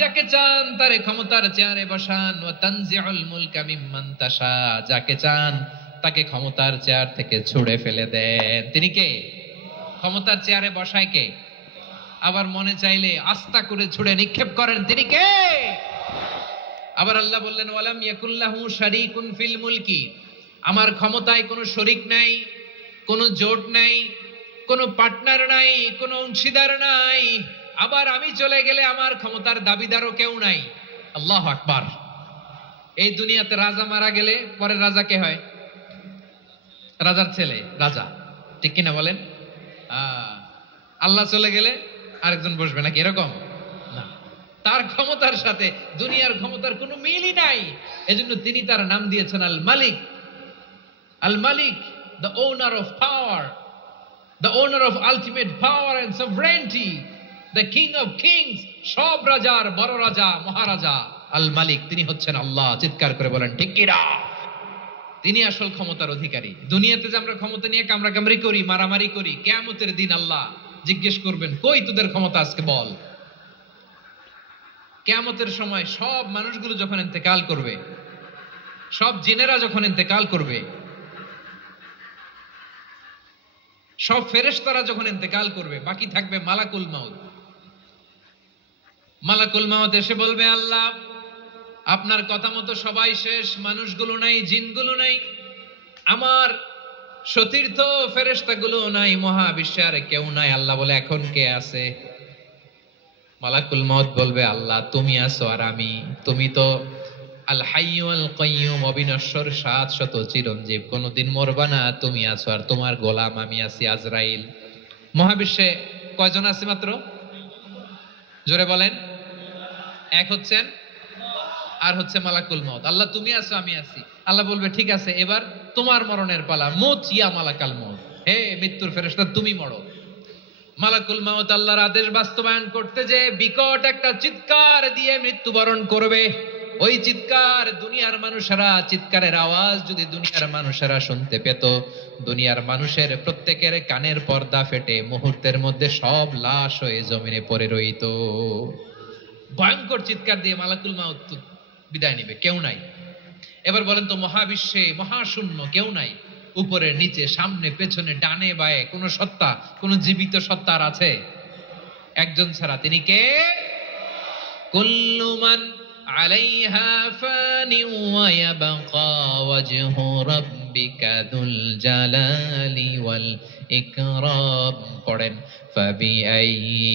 যাকে চান তারে ক্ষমতার চেয়ারে বসান, ওয়া তানজিউল মুলকা মিম্মান তাশা, যাকে চান তাকে ক্ষমতার চেয়ার থেকে ছুঁড়ে ফেলে দেন। তিনি কে? ক্ষমতার চেয়ারে বসায় কে? আবার মনে চাইলে আস্থা করে ছুঁড়ে নিক্ষেপ করেন, তিনি কে? আবার আল্লাহ বললেন, ওয়ালাম ইয়াকুল্লাহু শারীকুন ফিল মুলকি, আমার ক্ষমতায় কোনো শরীক নাই, কোনো জোট নাই, কোনো পার্টনার নাই, কোনো অংশীদার নাই। আবার আমি চলে গেলে আমার ক্ষমতার দাবিদারও কেউ নাই। আল্লাহু আকবার। এই দুনিয়াতে রাজা মারা গেলে পরে রাজা কে হয়? রাজার ছেলে রাজা, ঠিক কিনা বলেন? আল্লাহ চলে গেলে আরেকজন বসবে নাকি এরকম না। তার ক্ষমতার সাথে দুনিয়ার ক্ষমতার কোনো মিলই নাই। এজন্য তিনি তার নাম দিয়েছেন আল মালিক। আল মালিক, the owner of power, the owner of ultimate power and sovereignty, the king of kings, সব রাজার বড় রাজা, মহারাজা আল মালিক, তিনি হচ্ছেন আল্লাহ। চিৎকার করে বলেন ঠিক কিনা? তিনি আসল ক্ষমতার অধিকারী। দুনিয়াতে যে আমরা ক্ষমতা নিয়ে কামড়াকামড়ি করি, মারামারি করি, কিয়ামতের দিন আল্লাহ জিজ্ঞেস করবেন, কই তোদের ক্ষমতা আজকে বল। কিয়ামতের সময় সব মানুষগুলো যখন ইন্তেকাল করবে, সব জিনেরা যখন ইন্তেকাল করবে, সব ফেরেশতারা যখন ইন্তেকাল করবে, বাকি থাকবে মালাকুল মাউত। মালাকুল মাউত এসে বলবে, আল্লাহ আপনার কথা মতো সবাই শেষ, মানুষগুলো নাই, জিনগুলো নাই, আমার সতীর্থ ফেরেশতাগুলো নাই, মহাবিশ্বে আর কেউ নাই। আল্লাহ বলে, এখন কে আছে? মালাকুল মাউত বলবে, আল্লাহ তুমি আছো আর আমি। তুমি তো আল হাইয়্যু আল কাইয়্যুম, অবিনশ্বর, শাশ্বত, চিরঞ্জীব, কোনদিন মরবা না, তুমি আছো আর তোমার গোলাম আমি আছি আজরাইল। মহাবিশ্বে কয়জন আছে মাত্র? জোরে বলেন। এক হচ্ছেন আর হচ্ছে মালাকুল মাউত। আল্লাহ তুমি আছো আমি আছি। আল্লাহ বলবে, ঠিক আছে, এবার তোমার মরণের পালা, মুত ইয়া মালাকাল মাউত, হে মৃত্যুর ফেরেশতা তুমি মরো। মালাকুল মাউত আল্লাহর আদেশ বাস্তবায়ন করতে যে বিকট একটা চিৎকার দিয়ে মৃত্যুবরণ করবে। ওই চিৎকার দুনিয়ার মানুষেরা, চিৎকারের আওয়াজ যদি দুনিয়ার মানুষেরা শুনতে পেত, দুনিয়ার মানুষের প্রত্যেকের কানের পর্দা ফেটে মুহূর্তের মধ্যে সব লাশ হয়ে জমিনে পড়ে রইত। ভয়ঙ্কর চিৎকার দিয়ে মালাকুল মাউত বিদায় নিবে, কেউ নাই। এবার বলেন তো, মহাবিশ্বে মহাশূন্য, কেউ নাই, উপরে নিচে, সামনে পেছনে, ডানে বায়ে কোন সত্তা, কোন জীবিত সত্তা আর আছে? একজন ছাড়া, তিনি কে? কুল্লু মান আলাইহা ফানি ওয়া ইয়াবকা ওয়াজহু রাব্বিকা যুল জালালি ওয়াল ইকরাম। পড়েন, ফাবিআইয়ি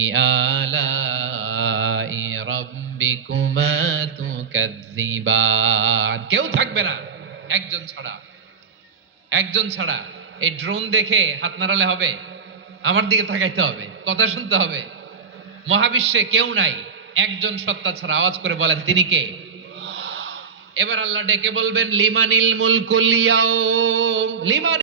আলাই রাব্বিকুমা তুকাজ্জিবান। কেউ থাকবে না একজন ছাড়া। একজন ছাড়া। এই ড্রোন দেখে হাত নাড়ালে হবে? আমার দিকে তাকাইতে হবে, কথা শুনতে হবে। মহাবিশ্বে কেউ নাই, একজন সত্তা ছাড়া। আওয়াজ করে বলেন, তিনি কে? এবার আল্লাহ ডেকে বলবেন, লিমানিল মুলকুল ইয়াউম, লিমান